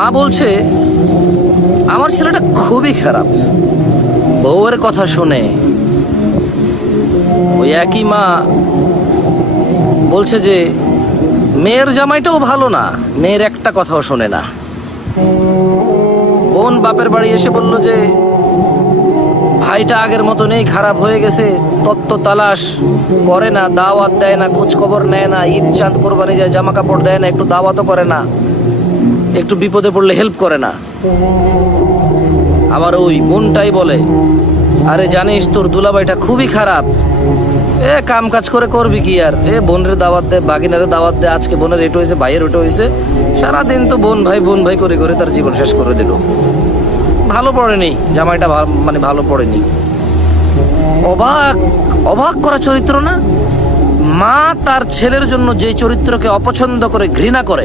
মা বলছে আমার ছেলেটা খুবই খারাপ। বউয়ের কথা শুনে ওই একই মা বলছে যে মেয়ের জামাইটাও ভালো না, মেয়ের একটা কথাও শোনে না। বোন বাপের বাড়ি এসে বলল যে ভাইটা আগের মতো নেই, খারাপ হয়ে গেছে, তত্ত্ব তালাশ করে না, দাওয়াত দেয় না, খোঁজ খবর নেয় না, ঈদ চাঁদ কোরবানি যায় জামা কাপড় দেয় না, একটু দাওয়াতও করে না, একটু বিপদে পড়লে হেল্প করে না। আবার ওই বোনটাই বলে আরে জানিস তোর দুলাভাইটা খুবই খারাপ, কাম কাজ করে করবি কি আর, বোনের দাওয়াত দে, বাগিনারে দাওয়াত দে, আজকে বোনের এটো হয়েছে, ভাইয়ের ওটো হয়েছে, সারাদিন তো বোন ভাই করে করে তার জীবন শেষ করে দিল। ভালো পড়েনি জামাইটা, মানে ভালো পড়েনি। অবাক অবাক করা চরিত্র না? মা তার ছেলের জন্য যে চরিত্রকে অপছন্দ করে, ঘৃণা করে,